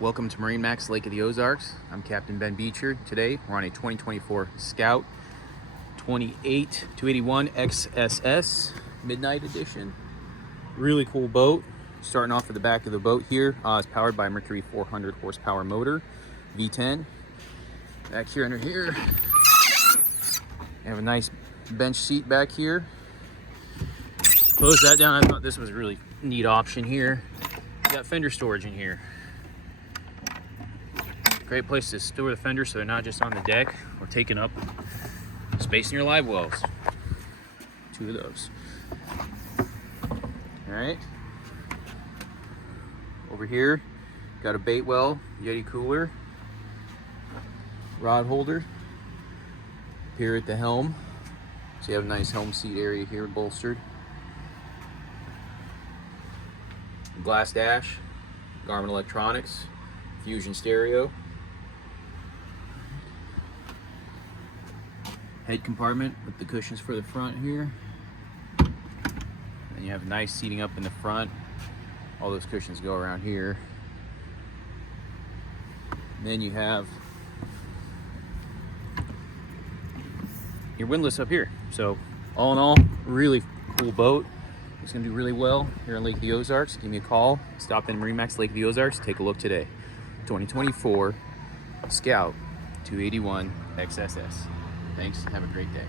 Welcome to MarineMax Lake of the Ozarks. I'm Captain Ben Beecher. Today we're on a 2024 Scout 281 XSS Midnight Edition. Really cool boat. Starting off at the back of the boat here, it's powered by a Mercury 400 horsepower motor, V10. Back here under here, we have a nice bench seat back here. Close that down. I thought this was a really neat option here. You got fender storage in here. Great place to store the fenders so they're not just on the deck or taking up space in your live wells. Two of those. All right. Over here, got a bait well, Yeti cooler, rod holder here at the helm. So you have a nice helm seat area here bolstered. Glass dash, Garmin electronics, Fusion stereo. Head compartment with the cushions for the front here. And you have nice seating up in the front. All those cushions go around here. And then you have your windlass up here. So all in all, really cool boat. It's gonna do really well here in Lake of the Ozarks. Give me a call. Stop in MarineMax Lake of the Ozarks. Take a look today. 2024 Scout 281 XSS. Thanks. Have a great day.